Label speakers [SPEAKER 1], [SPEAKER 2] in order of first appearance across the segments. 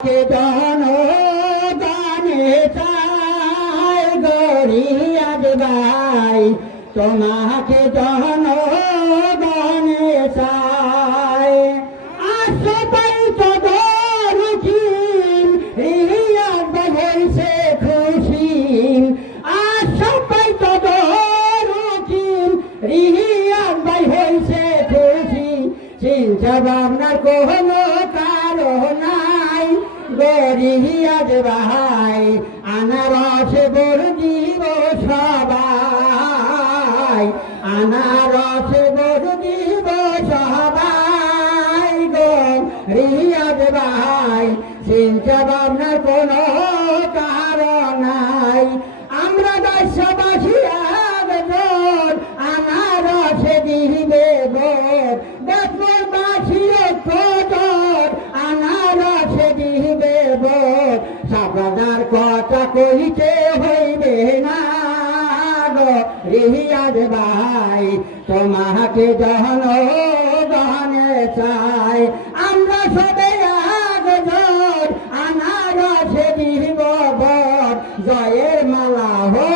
[SPEAKER 1] কে জন গানে চাই গরিয়াদ ভাই তোমাকে জন গানে পাই তো দরুচিন রিয়াদ হইছে খুশি আসো পাই তো দরুচিন রিয়াদ হইছে খুশি চিন্তা ভাবনার গরিয়াজ ভাই আনারস বর দিব সবাই, আনারস বর দিব সবাই গরিয়াজ ভাই চিন্তা ভাবনার কোনো কারণ নাই। আমরা দেশবাসী একজন আনারসে দিবে ভোট কইতে হইবে না গো রিয়াজ ভাই, তোমাকে জহন গহনে চাই, আমরা সবে একজন আনারসে দিব জয়ের মালা হো,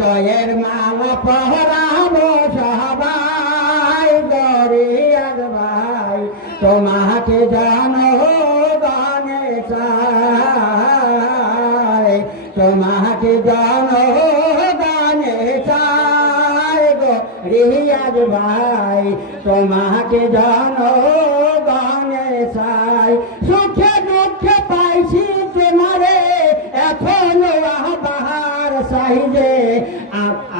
[SPEAKER 1] জয়ের মালা পহরাবো সবাই গরিয়ার ভাই, তোমাকে জানো তোমাকে জানো গানে চাই গো রিয়াজ ভাই। তোমাকে জানো গানে চাই। সুখে দুঃখে পাইছি তোমারে, এখনও বাহার সাইজে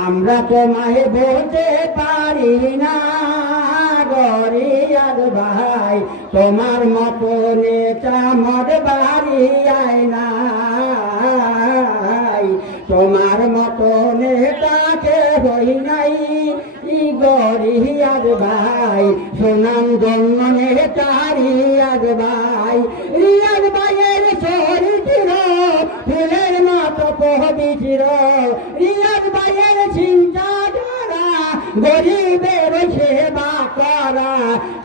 [SPEAKER 1] আমরা তোমায় বলতে পারি না গরিয়ার ভাই। তোমার মতো নেতা মদ বাড়ি আয় নাই। হই নাই ই গরিয়ার ভাই, সোনাম জন্ম নেতা রিয়াজ ভাই। রিয়াজ ভাইয়ের চরিত্র ফুলের মতো পহবিচির রিয়াজ ভাইয়ের চিন্তা ধারা, গরিবের সেবা করা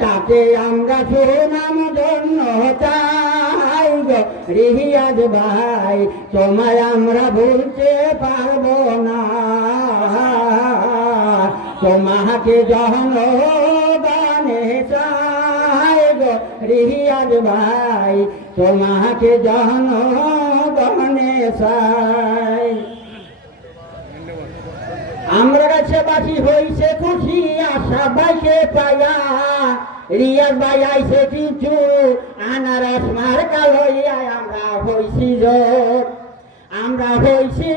[SPEAKER 1] তাতে আমরা সুনাম জন্য চাই গো। রিয়াজ ভাই, তোমায় আমরা ভুলতে পারব না। তোমাকে যখন গানে রিয়াজ ভাই। তোমাকে যখন গহনে চাই। আমরা কাছে বাসি হইছে খুশি, আশা বাইকে পাইয়া। রিয়াজ ভাই আইছে কিছু আনারস মার কালইয়া আমরা হইছি জোর। আমরা হইছি